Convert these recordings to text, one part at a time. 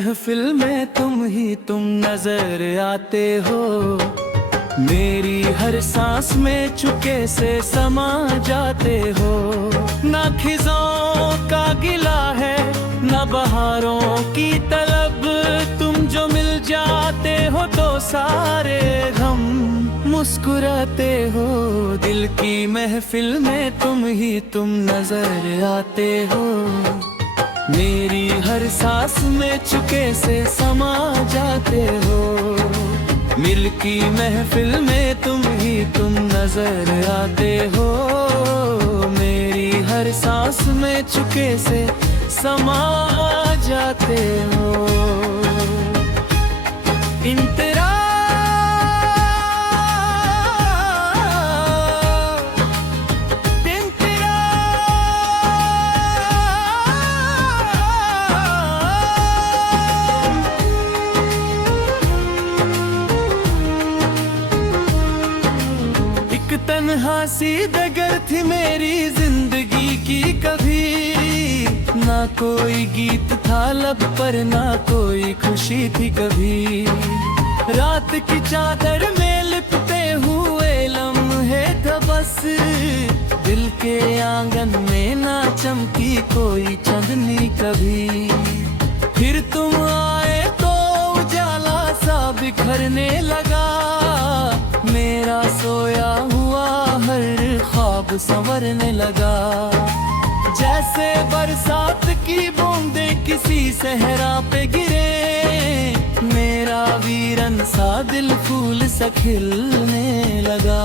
महफिल में तुम नजर आते हो। मेरी हर सांस में चुपके से समा जाते हो। ना खिज़ों का गिला है ना बहारों की तलब, तुम जो मिल जाते हो तो सारे गम मुस्कुराते हो। दिल की महफिल में तुम नजर आते हो। मेरी हर सांस में चुपके से समा जाते हो। मिल की महफिल में तुम नजर आते हो। मेरी हर सांस में चुपके से समा जाते हो। इंतरा तन्हा सी डगर थी मेरी जिंदगी की, कभी ना कोई गीत था लब पर ना कोई खुशी थी कभी। रात की चादर में लिपटे हुए लम्हे थे बस, दिल के आंगन में ना चमकी कोई चांदनी कभी। फिर तुम आए तो उजाला सा बिखरने लगा, मेरा सोया हुआ हर ख्वाब संवरने लगा। जैसे बरसात की बूंदे किसी सहरा पे गिरे, मेरा वीरन सा दिल फूल सा खिलने लगा।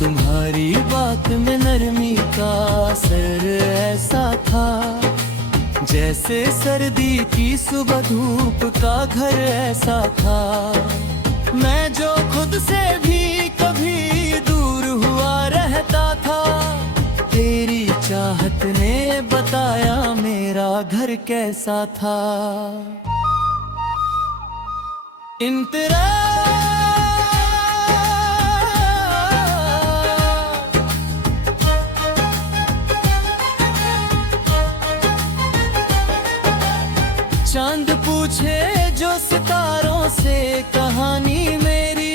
तुम्हारी बात में नरमी का असर ऐसा था, जैसे सर्दी की सुबह धूप का घर ऐसा था। मैं जो खुद से भी कभी दूर हुआ रहता था, तेरी चाहत ने बताया मेरा घर कैसा था। इंतरा चांद पूछे जो सितारों से कहानी मेरी,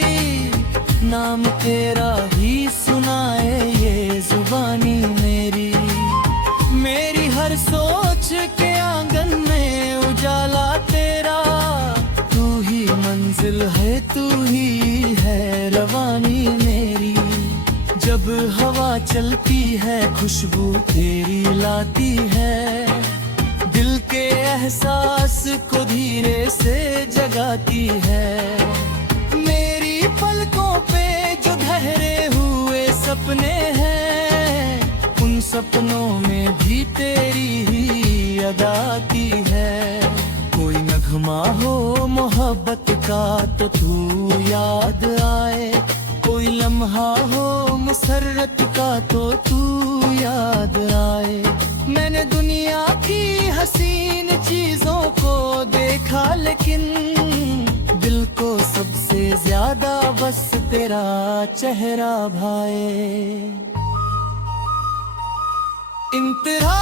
नाम तेरा ही सुनाए ये जुबानी मेरी। मेरी हर सोच के आंगन में उजाला तेरा, तू ही मंजिल है तू ही है रवानी मेरी। जब हवा चलती है खुशबू तेरी लाती है, दिल के एहसास को धीरे से जगाती है। मेरी पलकों पे जो ठहरे हुए सपने हैं, उन सपनों में भी तेरी ही अदा आती है। कोई नगमा हो मोहब्बत का तो तू याद आए, कोई लम्हा हो मुसर्रत का तो तू याद आए। मैंने दुनिया की हसीन चीजों को देखा, लेकिन दिल को सबसे ज्यादा बस तेरा चेहरा भाए। इंतहा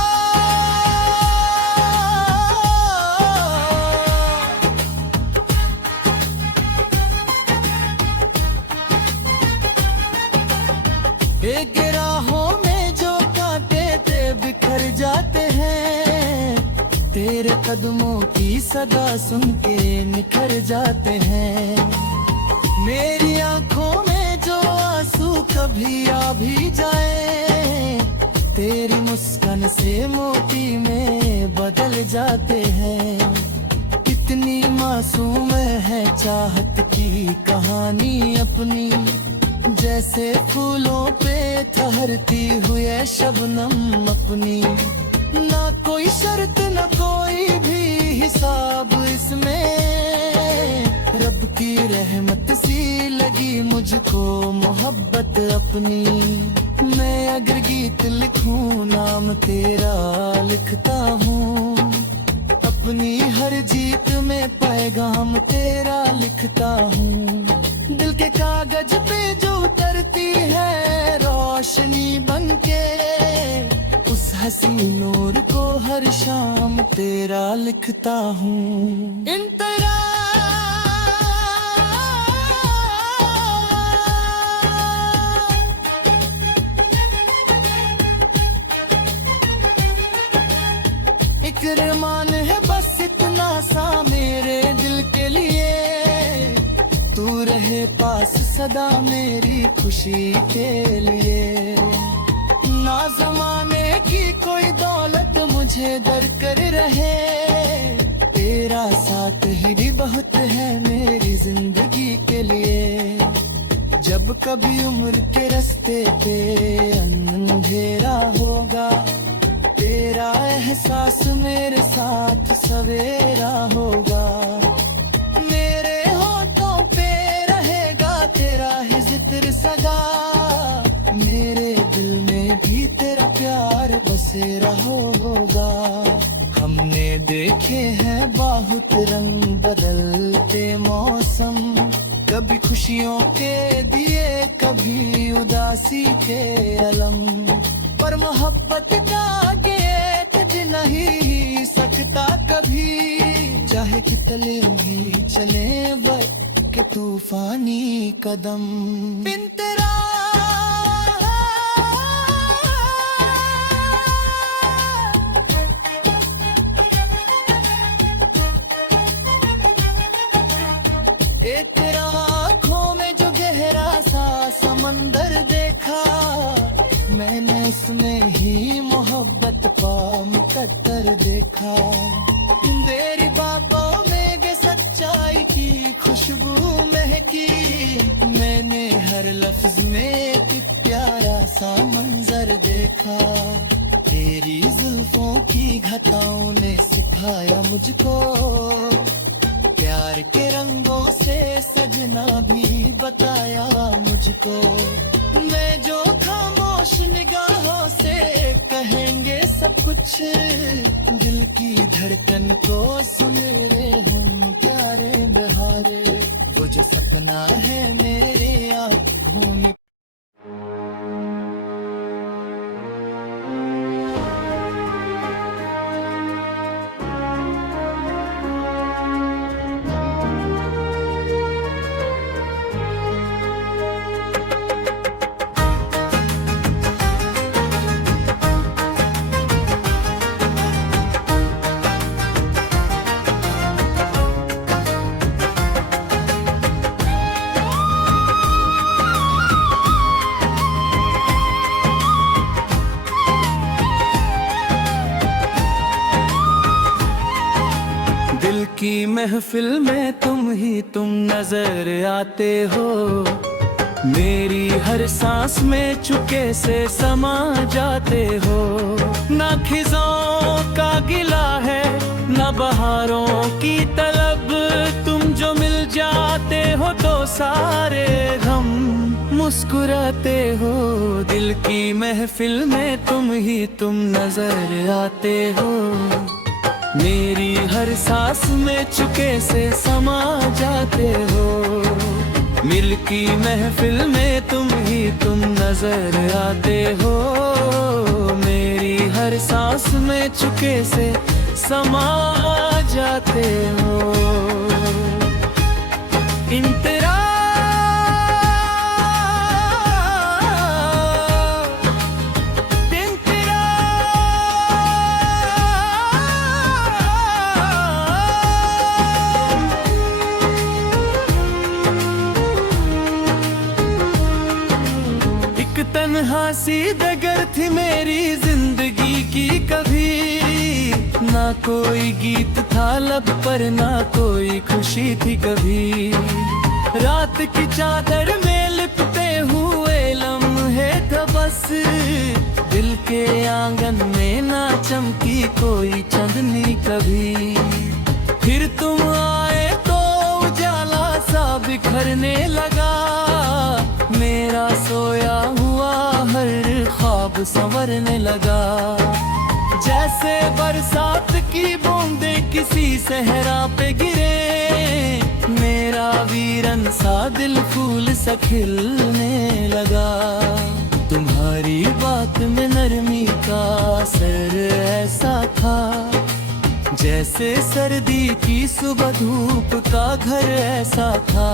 एक राहों में जो कांटे थे बिखर जाते हैं, तेरे कदमों की सदा सुन के निखर जाते हैं। मेरी आंखों में जो आंसू कभी आ भी जाए, तेरी मुस्कान से मोती में बदल जाते हैं। कितनी मासूम है चाहत की कहानी अपनी, जैसे फूलों पे ठहरती हुई शबनम अपनी। ना कोई शर्त ना कोई भी हिसाब इसमें, रब की रहमत सी लगी मुझको मोहब्बत अपनी। मैं अगर गीत लिखूं नाम तेरा लिखता हूँ, अपनी हर जीत में पैगाम तेरा लिखता हूँ। दिल के कागज पे जो उतरती है रोशनी बनके, उस हसी नूर को हर शाम तेरा लिखता हूँ। इंतरा एक अरमान है बस इतना सा मेरे दिल के लिए, तू रहे पास सदा मेरी खुशी के लिए। ना जमाने की कोई दौलत मुझे दरकर रहे, तेरा साथ ही बहुत है मेरी जिंदगी के लिए। जब कभी उम्र के रास्ते पे अंधेरा होगा, तेरा एहसास मेरे साथ सवेरा होगा। मेरे होठों पे रहेगा तेरा ही जिक्र सदा, मेरे दिल में भी तेरा प्यार बसेरा होगा। हमने देखे हैं बहुत रंग बदलते मौसम, कभी खुशियों के दिए कभी उदासी के अलम, पर मोहब्बत का गेट नहीं सकता कभी, चाहे कितने भी चले वक्त के तूफानी कदम। बिन तेरा तेरा आँखों में जो गहरा सा समंदर देखा, मैंने इसमें ही मोहब्बत का मुकद्दर देखा। तेरी बातों में गे सच्चाई की खुशबू महकी, मैंने हर लफ्ज में एक प्यारा सा मंजर देखा। तेरी जुल्फों की घटाओं ने सिखाया मुझको, प्यार के रंगों से सजना भी बताया मुझको। मैं जो खामोश निगाहों से कहेंगे सब कुछ, दिल की धड़कन को सुन रहे हम प्यारे बहारे, वो जो सपना है मेरे आँखों में। दिल की महफिल में तुम नजर आते हो, मेरी हर सांस में चुपके से समा जाते हो। ना खिज़ों का गिला है ना बहारों की तलब, तुम जो मिल जाते हो तो सारे गम मुस्कुराते हो। दिल की महफिल में तुम नजर आते हो, मेरी हर सांस में चुपके से समा जाते हो। मिल की महफिल में तुम नजर आते हो, मेरी हर सांस में चुपके से समा जाते हो। इंतरा तन्हा सी डगर थी मेरी जिंदगी की कभी, ना कोई गीत था लब पर ना कोई खुशी थी कभी। रात की चादर में लिपटे हुए लम्हे थे बस, दिल के आंगन में ना चमकी कोई चांदनी कभी। फिर तुम आए तो उजाला सा बिखरने लगा, मेरा सोया हुआ हर ख्वाब संवरने लगा। जैसे बरसात की बूंदें किसी सहरा पे गिरे, मेरा वीरन सा दिल फूल सा खिलने लगा। तुम्हारी बात में नरमी का असर ऐसा था, जैसे सर्दी की सुबह धूप का घर ऐसा था।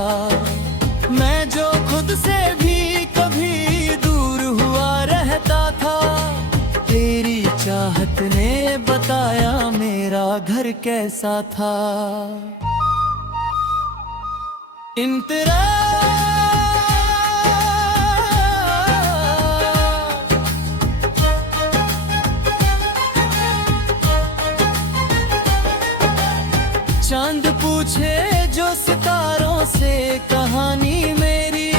मैं जो खुद से भी कभी दूर हुआ रहता था, तेरी चाहत ने बताया मेरा घर कैसा था। इंतरा चांद पूछे जो सितारों से कहानी मेरी,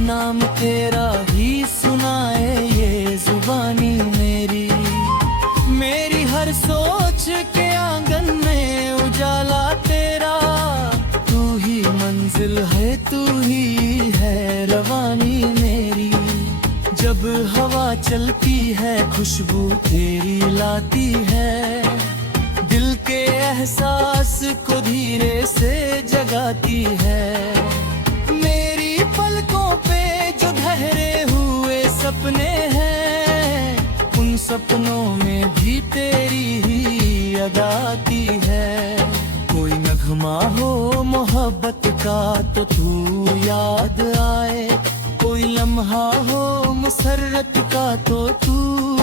नाम तेरा ही सुनाए ये जुबानी मेरी। मेरी हर सोच के आंगन में उजाला तेरा, तू ही मंजिल है तू ही है रवानी मेरी। जब हवा चलती है खुशबू तेरी लाती है, दिल के एहसास को धीरे से जगाती है। मेरी पलकों पे जो ठहरे हुए सपने हैं, उन सपनों में भी तेरी ही याद आती है। कोई नगमा हो मोहब्बत का तो तू याद आए, कोई लम्हा हो मुसर्रत का तो तू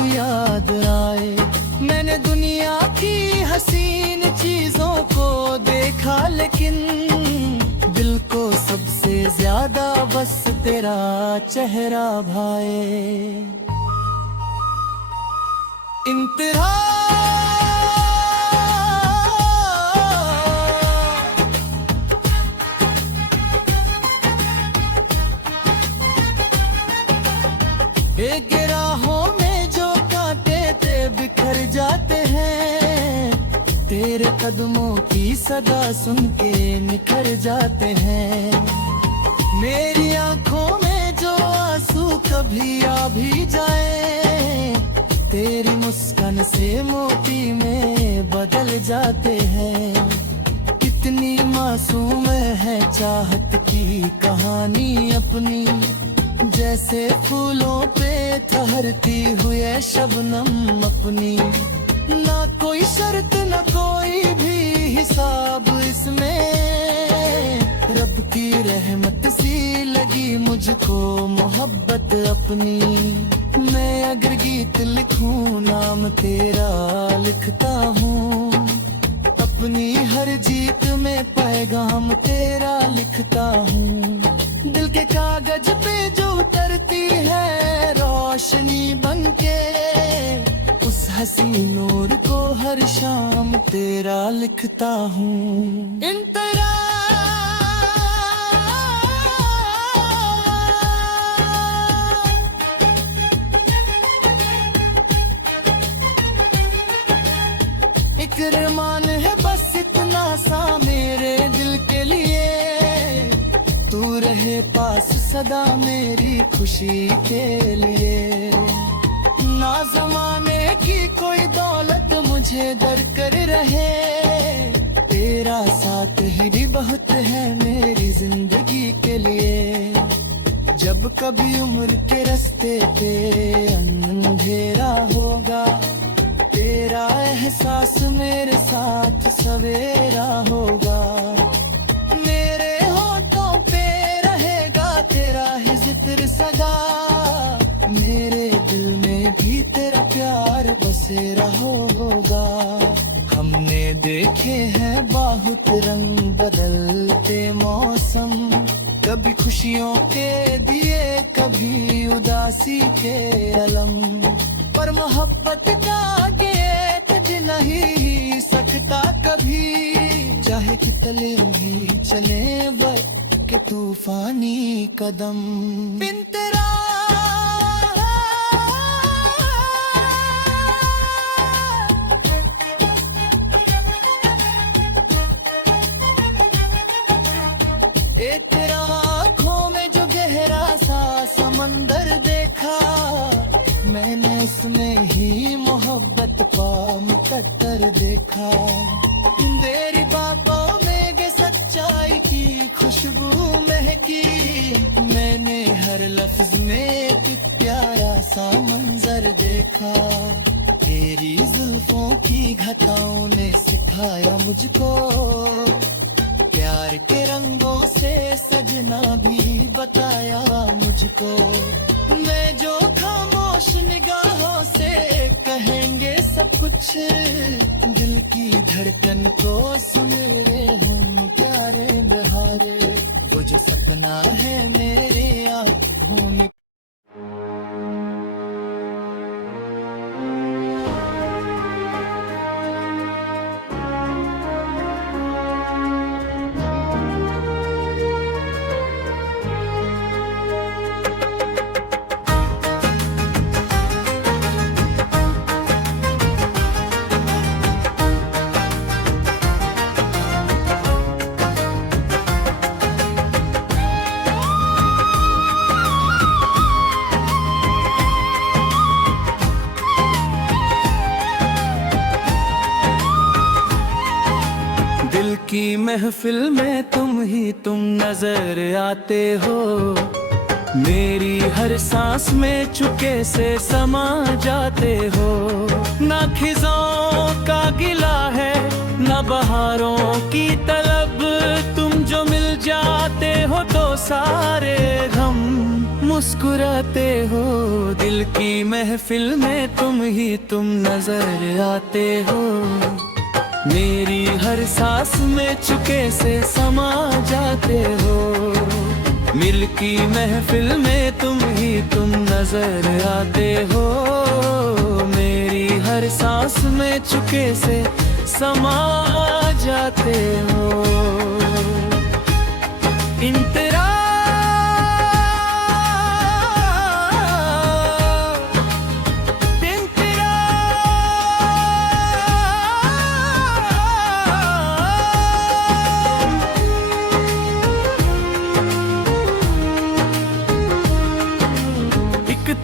याद आए। मैंने दुनिया की हसीन चीजों को देखा, लेकिन दिल को सबसे ज्यादा बस तेरा चेहरा भाए। इंतहा एक राहों में जो कांटे थे बिखर जाते हैं, तेरे कदमों की सदा सुन के निखर जाते हैं। मेरी आंखों में जो आंसू कभी आ भी जाए, तेरी मुस्कान से मोती में बदल जाते हैं। कितनी मासूम है चाहत की कहानी अपनी, जैसे फूलों पे ठहरती हुई शबनम अपनी। ना कोई शर्त ना कोई भी हिसाब इसमें, रब की रहमत सी लगी मुझको मोहब्बत अपनी। मैं अगर गीत लिखूं नाम तेरा लिखता हूँ, अपनी हर जीत में पैगाम तेरा लिखता हूँ। दिल के कागज पे जो उतरती है रोशनी बनके, उस हसी नूर को हर शाम तेरा लिखता हूँ। इंतरा एक अरमान है बस इतना सा मेरे दिल के लिए, तू रहे पास सदा मेरी खुशी के लिए। ना जमाने की कोई दौलत मुझे दरकर रहे, तेरा साथ ही बहुत है मेरी जिंदगी के लिए। जब कभी उम्र के रास्ते पे अंधेरा होगा, तेरा एहसास मेरे साथ सवेरा होगा। मेरे होठों पे रहेगा तेरा ही जिक्र सदा, मेरे दिल में भी तेरा प्यार बसेरा होगा। हमने देखे हैं बहुत रंग बदलते मौसम, कभी खुशियों के दिए कभी उदासी के अलम, पर मोहब्बत का आगे कुछ नहीं सकता कभी। चाहे कितने भी चले वक्त के तूफानी कदम। बिन तेरा तेरा आँखों में जो गहरा सा समंदर देखा, मैंने उसमें ही मोहब्बत पाम कतर देखा। तेरी बातों में गे सच्चाई की खुशबू महकी, मैंने हर लफ्ज में एक प्यारा सा मंजर देखा। तेरी जुल्फों की घटाओं ने सिखाया मुझको प्यार के रंगों से सजना भी बताया मुझको। मैं जो खामोश निगाहों से कहेंगे सब कुछ, दिल की धड़कन को सुन रहे हूँ प्यारे बहारे, वो जो सपना है मेरे आँखों में। दिल की महफिल में तुम नजर आते हो, मेरी हर सांस में चुपके से समा जाते हो। ना खिज़ों का गिला है ना बहारों की तलब, तुम जो मिल जाते हो तो सारे गम मुस्कुराते हो। दिल की महफिल में तुम नजर आते हो, मेरी हर सांस में चुपके से समा जाते हो। मिल की महफिल में तुम नजर आते हो, मेरी हर सांस में चुपके से समा जाते हो। इंतरा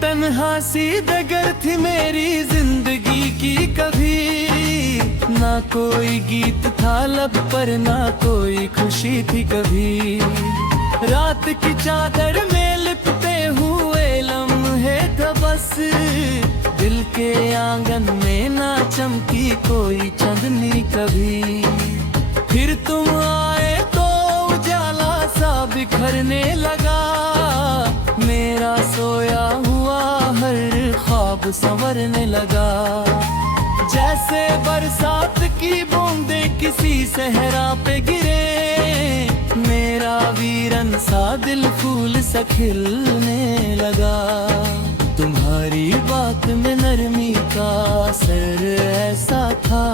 तन्हा सी डगर थी मेरी जिंदगी की कभी, ना कोई गीत था लब पर ना कोई खुशी थी कभी। रात की चादर में लिपटे हुए लम्हे थे बस, दिल के आंगन में ना चमकी कोई चांदनी कभी। फिर तुम आए तो उजाला सा बिखरने लगा, मेरा सोया हुआ हर ख्वाब संवरने लगा। जैसे बरसात की बूंदे किसी सहरा पे गिरे, मेरा वीरन सा दिल फूल सा खिलने लगा। तुम्हारी बात में नरमी का असर ऐसा था,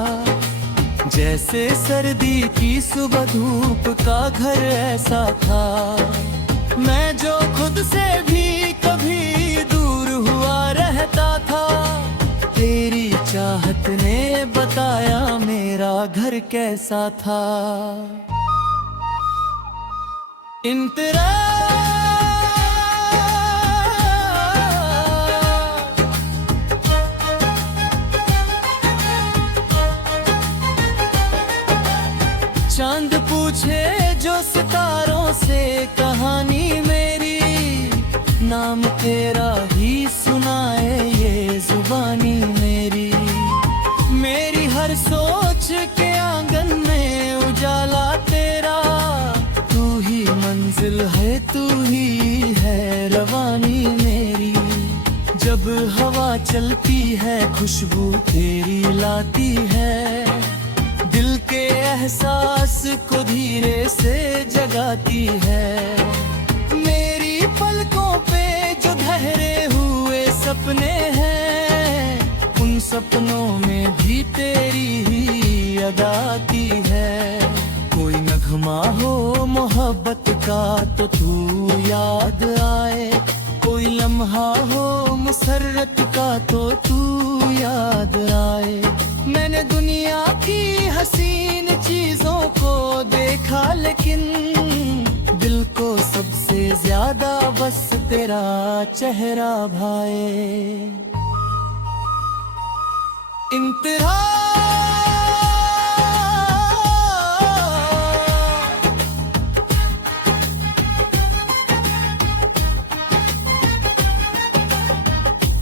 जैसे सर्दी की सुबह धूप का घर ऐसा था। मैं जो खुद से भी कभी दूर हुआ रहता था, तेरी चाहत ने बताया मेरा घर कैसा था। इंतरा चांद पूछे जो सितारों से कहानी मेरी, नाम तेरा ही सुनाए ये जुबानी मेरी। मेरी हर सोच के आंगन में उजाला तेरा, तू ही मंजिल है तू ही है रवानी मेरी। जब हवा चलती है खुशबू तेरी लाती है, दिल के एहसास को धीरे से जगाती है। मेरी पलकों पे जो ठहरे हुए सपने हैं, उन सपनों में भी तेरी ही अदा आती है। कोई नगमा हो मोहब्बत का तो तू याद आए, कोई लम्हा हो मुसर्रत का तो तू याद आए। मैंने दुनिया की हसीन चीजों को देखा, लेकिन दिल को सबसे ज्यादा बस तेरा चेहरा भाए। इंतहा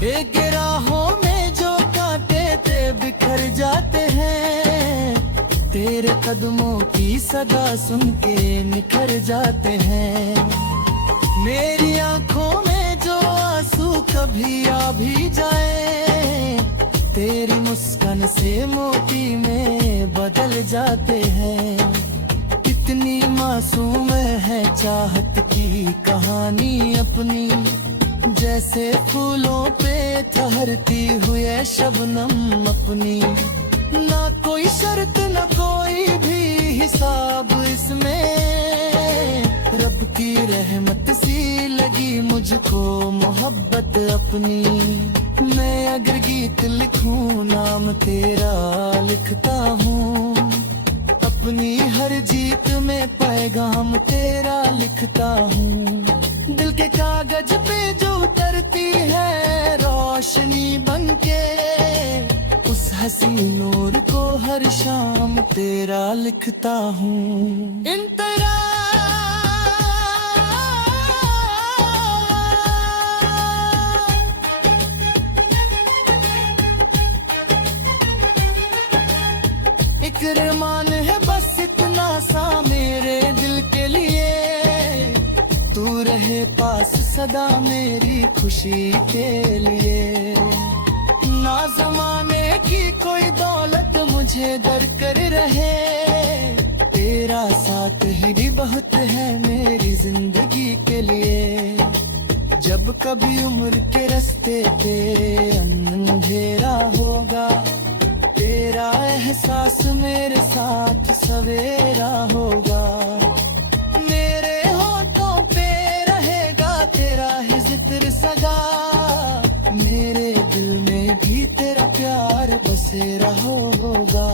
एक राहों में जो कांटे बिखर जाते हैं, तेरे कदमों की सदा सुन के निखर जाते हैं। मेरी आंखों में जो आंसू कभी आ भी जाए, तेरी मुस्कान से मोती में बदल जाते हैं। कितनी मासूम है चाहत की कहानी अपनी, जैसे फूलों पे ठहरती हुई शबनम अपनी। ना कोई शर्त ना कोई भी हिसाब इसमें, रब की रहमत सी लगी मुझको मोहब्बत अपनी। मैं अगर गीत लिखूं नाम तेरा लिखता हूँ, अपनी हर जीत में पैगाम तेरा लिखता हूँ। दिल के कागज पे जो उतरती है रोशनी बनके, उस हसी नूर को हर शाम तेरा लिखता हूँ। इंतरा एक अरमान है बस इतना सा मेरे दिल के लिए, तू रहे पास सदा मेरी खुशी के लिए। ना जमाने की कोई दौलत मुझे दरकर रहे, तेरा साथ ही बहुत है मेरी जिंदगी के लिए। जब कभी उम्र के रास्ते पे अंधेरा होगा, तेरा एहसास मेरे साथ सवेरा होगा। मेरे होठों पे रहेगा तेरा ही जिक्र सदा, मेरे दिल में भी तेरा प्यार बसेरा होगा।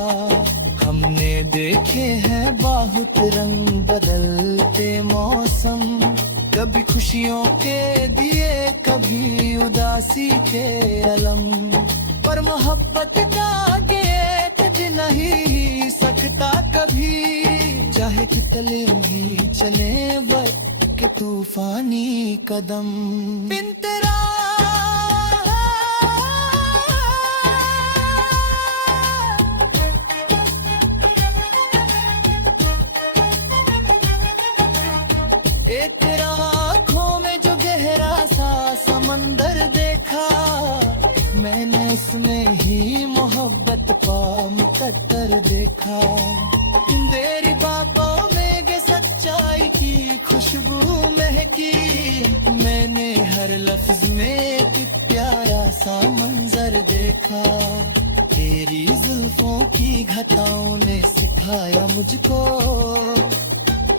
हमने देखे हैं बहुत रंग बदलते मौसम, कभी खुशियों के दिए कभी उदासी के अलम, पर मोहब्बत का गेट नहीं सकता कभी, चाहे कितने ही चले वक्त के तूफानी कदम। बिन तेरा तेरा आँखों में जो गहरा सा समंदर देखा, मैंने उसमें ही मोहब्बत पाम कट्टर देखा। तेरी बातों में गे सच्चाई की खुशबू महकी, मैंने हर लफ्ज में एक प्यारा सा मंजर देखा। तेरी जुल्फों की घटाओं ने सिखाया मुझको,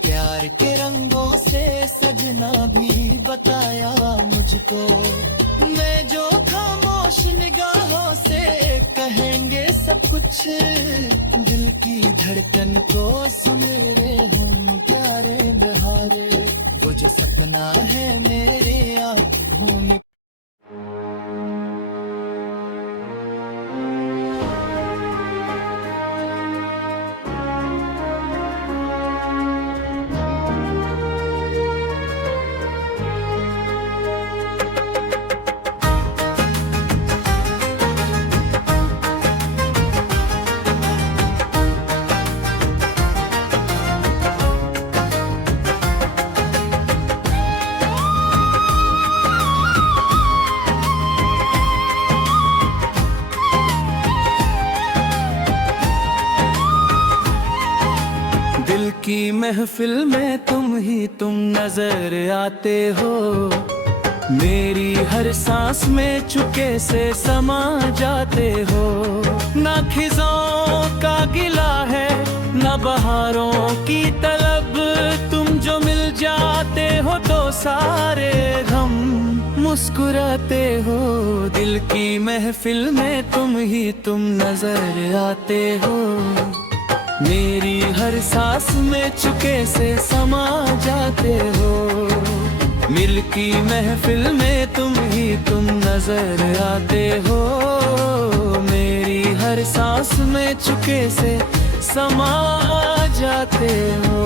प्यार के रंगों से सजना भी बताया मुझको। मैं जो खामोश निगाहों से कहेंगे सब कुछ, दिल की धड़कन को सुन रहे हम प्यारे बहार, वो जो सपना है मेरे आँखों में। की महफिल में तुम नजर आते हो, मेरी हर सांस में चुपके से समा जाते हो। ना खिज़ों का गिला है ना बहारों की तलब, तुम जो मिल जाते हो तो सारे गम मुस्कुराते हो। दिल की महफिल में तुम नजर आते हो, मेरी हर सांस में चुपके से समा जाते हो। मिल की महफिल में तुम नजर आते हो, मेरी हर सांस में चुपके से समा जाते हो।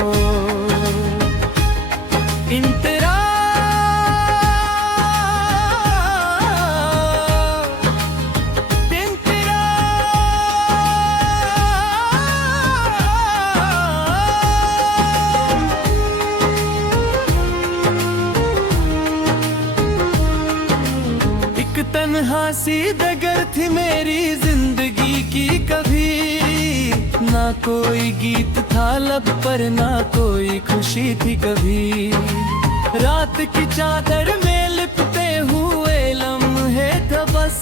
इंतरा तन्हा सी डगर थी मेरी जिंदगी की कभी, ना कोई गीत था लब पर ना कोई खुशी थी कभी। रात की चादर में लिपटे हुए लम्हे थे बस,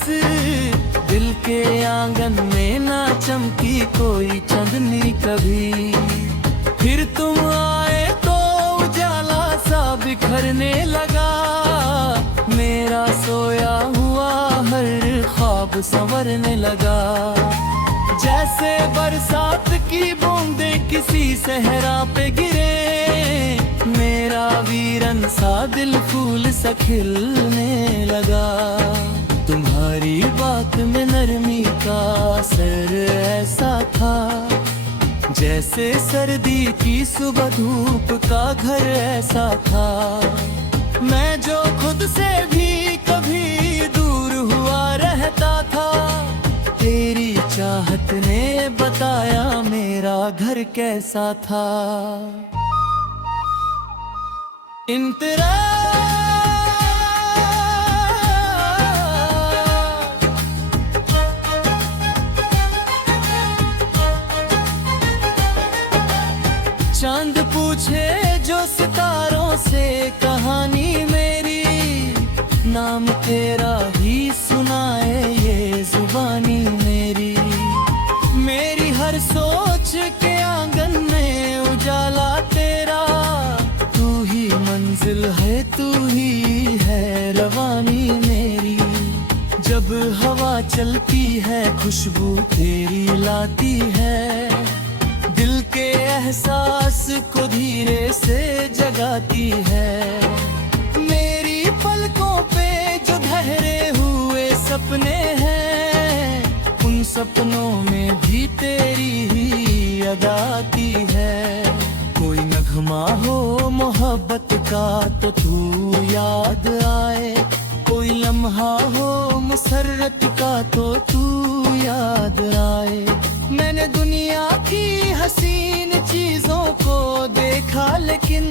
दिल के आंगन में ना चमकी कोई चांदनी कभी। फिर तुम आए तो उजाला सा बिखरने लगा, मेरा सोया हुआ हर ख्वाब संवरने लगा। जैसे बरसात की बूंदें किसी सहरा पे गिरे, मेरा वीरन सा दिल फूल सा खिलने लगा। तुम्हारी बात में नरमी का असर ऐसा था, जैसे सर्दी की सुबह धूप का घर ऐसा था। मैं जो खुद से भी कभी दूर हुआ रहता था, तेरी चाहत ने बताया मेरा घर कैसा था। इंतरा चांद पूछे जो सितारों से कहानी मेरी, नाम तेरा ही सुनाए ये जुबानी मेरी। मेरी हर सोच के आंगन में उजाला तेरा, तू ही मंजिल है तू ही है रवानी मेरी। जब हवा चलती है खुशबू तेरी लाती है, दिल के एहसास को धीरे से जगाती है। मेरी पलकों पे जो ठहरे हुए सपने हैं, उन सपनों में भी तेरी ही याद आती है। कोई नगमा हो मोहब्बत का तो तू याद आए, कोई लम्हा हो मुसर्रत का तो तू याद आए। मैंने दुनिया की हसीन चीजों को देखा, लेकिन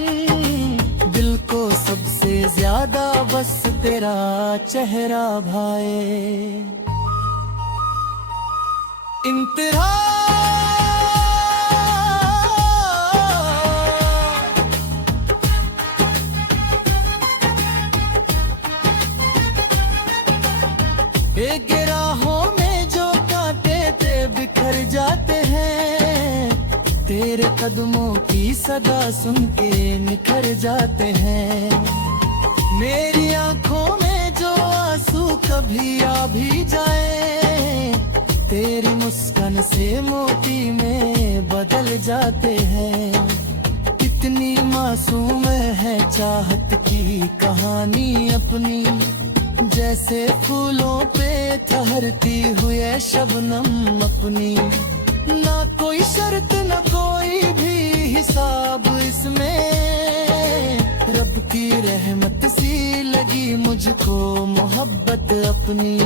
दिल को सबसे ज्यादा बस तेरा चेहरा भाए। इंतहा एक राहों में जो कांटे थे बिखर जाते हैं, तेरे कदमों की सदा सुन के निखर जाते हैं। मेरी आंखों में जो आंसू कभी आ भी जाए, तेरी मुस्कान से मोती में बदल जाते हैं। कितनी मासूम है चाहत की कहानी अपनी, जैसे फूलों पे ठहरती हुई शबनम अपनी। ना कोई शर्त ना कोई भी हिसाब इसमें, रब की रहमत सी लगी मुझको मोहब्बत अपनी।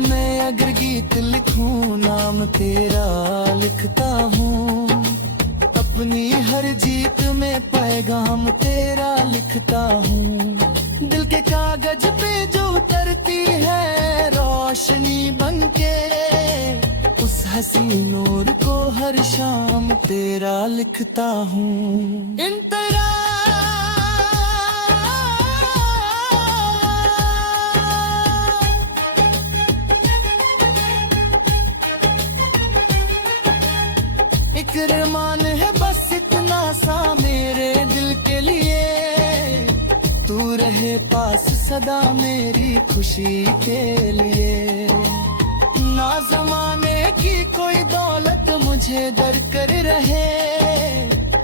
मैं अगर गीत लिखूं नाम तेरा लिखता हूँ, अपनी हर जीत में पैगाम तेरा लिखता हूँ। दिल के कागज पे जो उतरती है रोशनी बनके, उस हसी नूर को हर शाम तेरा लिखता हूँ। इंतरा एक अरमान है बस इतना सा मेरे दिल के लिए, तू रहे पास सदा मेरी खुशी के लिए। ना जमाने की कोई दौलत मुझे दरकर रहे,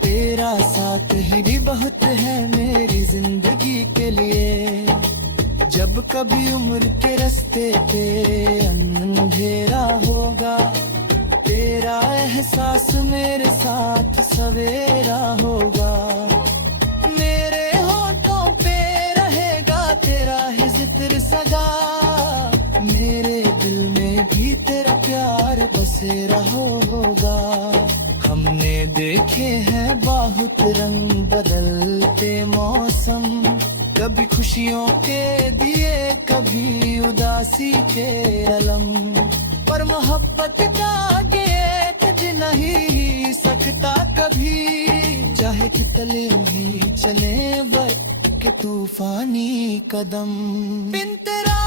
तेरा साथ ही बहुत है मेरी जिंदगी के लिए। जब कभी उम्र के रास्ते पे अंधेरा होगा, तेरा एहसास मेरे साथ सवेरा होगा। मेरे होठों पे रहेगा तेरा ही जिक्र सदा, मेरे दिल में भी तेरा प्यार बसेरा होगा। हमने देखे हैं बहुत रंग बदलते मौसम, कभी खुशियों के दिए कभी उदास उदासी के अलम, पर मोहब्बत का आगे कुछ नहीं सकता कभी। चाहे कितने भी चले वक्त के तूफानी कदम, बिन तेरा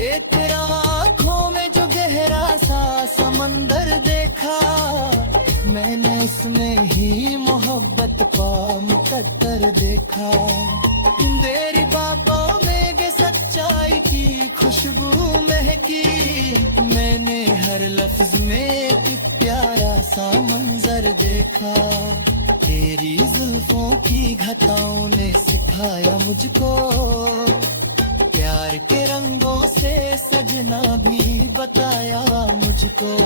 ए तेरा आँखों में जो गहरा सा समंदर देखा, मैंने उसमें ही मोहब्बत का मुकद्दर देखा। तेरी बातों में गे सच्चाई की खुशबू महकी, मैंने हर लफ्ज में एक प्यारा सा मंजर देखा। तेरी जुल्फों की घटाओं ने सिखाया मुझको, प्यार के रंगों से सजना भी बताया मुझको।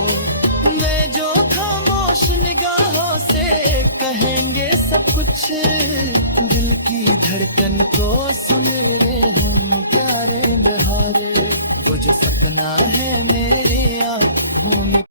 मैं जो खामोश निगाहों से कहेंगे सब कुछ, दिल की धड़कन को सुन रहे हूँ प्यारे बहार। वो जो सपना है मेरे आँखों में